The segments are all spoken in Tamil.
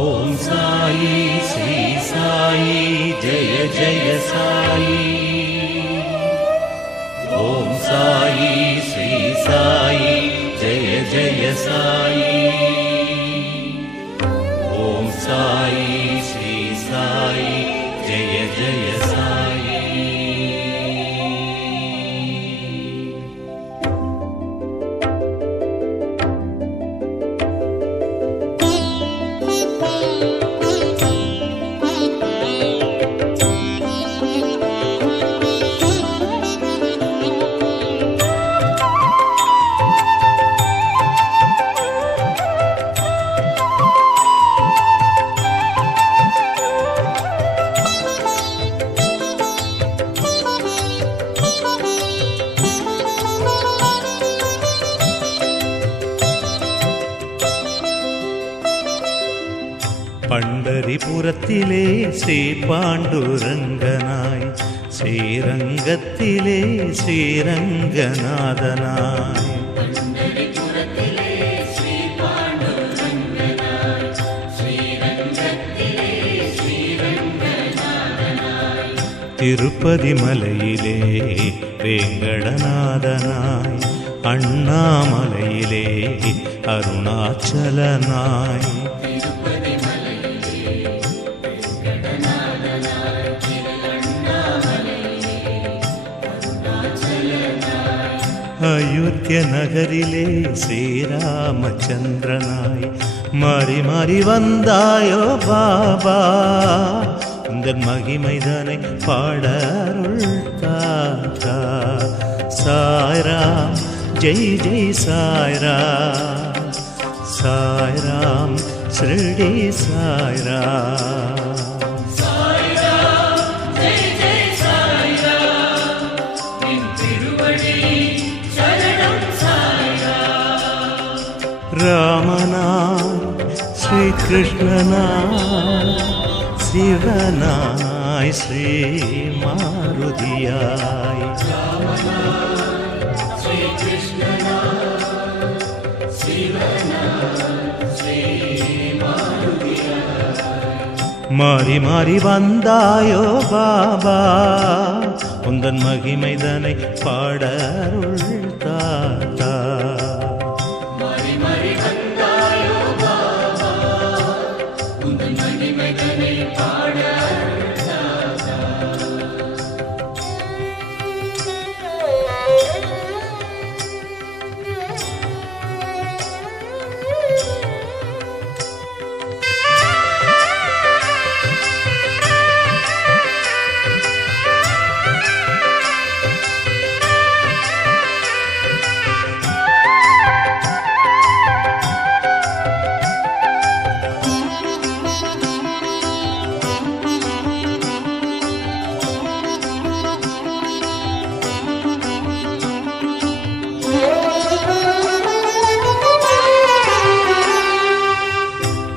ஓம் சாயி ஸ்ரீ சாயி ஜெய ஜெய சாயி. ஓம் சாயி ஸ்ரீ சாயி ஜெய ஜெய சாயி. ஓம் சாயி ஸ்ரீ சாயி ஜெய ஜெய சாயி. பண்டரிபுரத்திலே ஸ்ரீ பாண்டுரங்கனாய், ஸ்ரீரங்கத்திலே ஸ்ரீரங்கநாதனாய், திருப்பதி மலையிலே வேங்கடநாதனாய், அண்ணாமலையிலே அருணாச்சலனாய், அயோத்திய நகரிலே ஸ்ரீராமச்சந்திரனாய், மாறி மாறி வந்தாயோ பாபா, உந்தன் மகிமைதனை பாடருள் தாத்தா. சாய்ராம் ஜெய் ஜெய் சாய்ராம், சாய்ராம் ஸ்ரீ சாய்ராம். ராமனாய் ஸ்ரீ கிருஷ்ணனாய், சிவனாய் ஸ்ரீ மாருதியாய், மாறி மாறி வந்தாயோ பாபா, உந்தன் மகிமைதனை பாடருள் தாத்தா.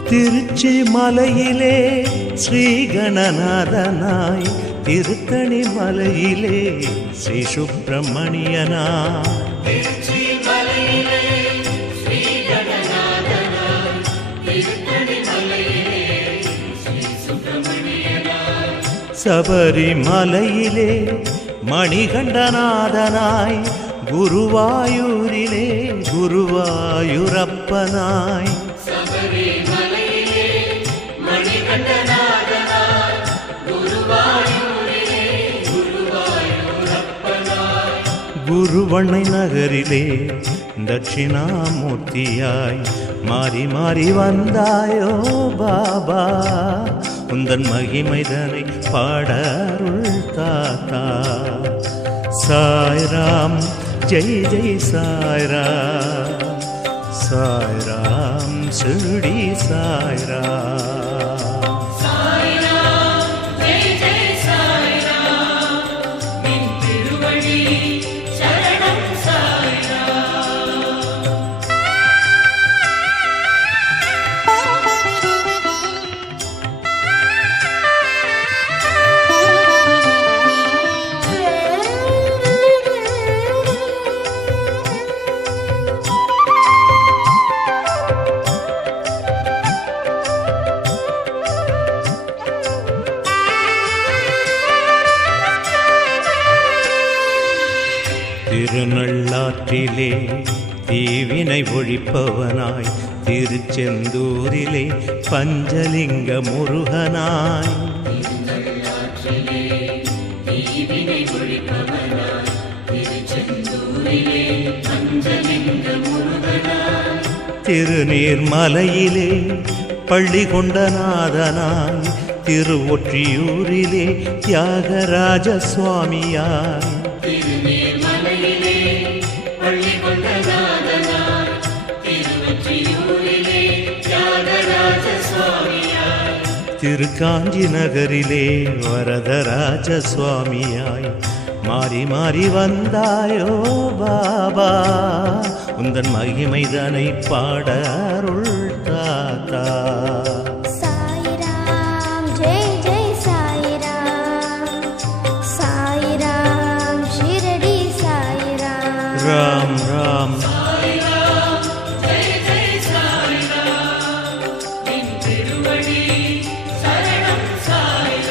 திருச்சி மலையிலே ஸ்ரீ கணநாதனாய், திருத்தணி மலையிலே ஸ்ரீ சுப்பிரமணியனாய், சபரிமலையிலே மணிகண்டநாதனாய், குருவாயூரிலே குருவாயூரப்பனாய், குருவண்ணை நகரிலே தட்சிணாமூர்த்தியாய், மாறி மாறி வந்தாயோ பாபா, உந்தன் மகிமைதனை பாடருள் தாத்தா. சாய்ராம் ஜெய் ஜெய் சாய்ராம், சாய்ராம் ஸ்ரீ சாய்ராம். திருநள்ளாற்றிலே தீவினை ஒழிப்பவனாய் திருச்செந்தூரிலே பஞ்சலிங்க முருகனாய் திருநீர்மலையிலே பள்ளி கொண்ட நாதனாய் திருவொற்றியூரிலே தியாகராஜ சுவாமியாய் திருக்காஞ்சி நகரிலே வரதராஜ சுவாமியாய் மாறி மாறி வந்தாயோ பாபா உந்தன் மகிமைதனை பாட அருள் தாத்தா. சாய்ராம் ஜெய் ஜெய் சாய்ராம், சாய்ராம் ஷிரடி சாய்ராம், ராம் ராம் சாய்ராம் ஜெய் ஜெய் சாய்ராம், நின் திருவடி சரணம் சாய்ராம்.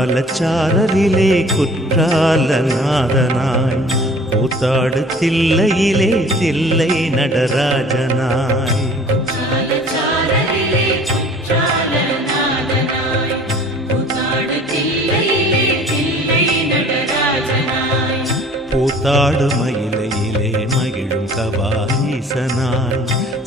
குற்றாலச்சாரலிலே குற்றால நாதனாய் கூத்தாடு தில்லையிலே தில்லை நடராஜனாய் சாலச்சாரலிலே குற்றாலநாதனாய், கூத்தாடு தில்லையிலே தில்லை நடராஜனாய். பூத்தாடு மயிலையிலே மகிழும் கபாலீசனாய்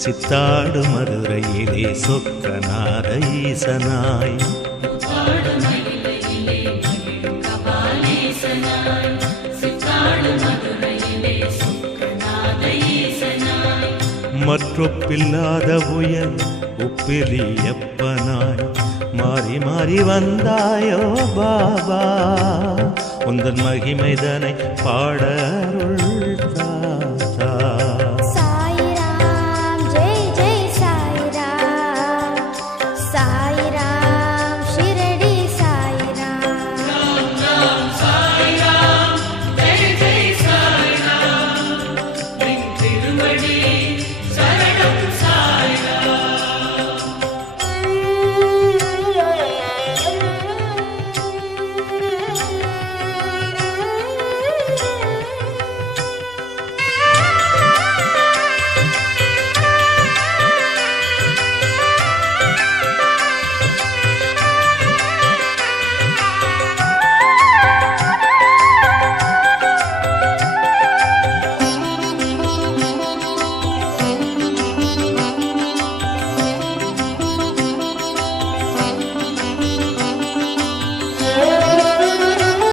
சித்தாடு மதுரையிலே சொக்கநாத ஈசனாய் கூத்தாடு மயிலையிலே மகிழும் கபாலீசனாய், சித்தாடு மதுரையிலே சொக்கநாத ஈசனாய். மற்றொப்பில்லாத உயர் உப்பிலியப்பனாய் மாறி மாறி வந்தாயோ பாபா உந்தன் மகிமைதனை பாட அருள் தா.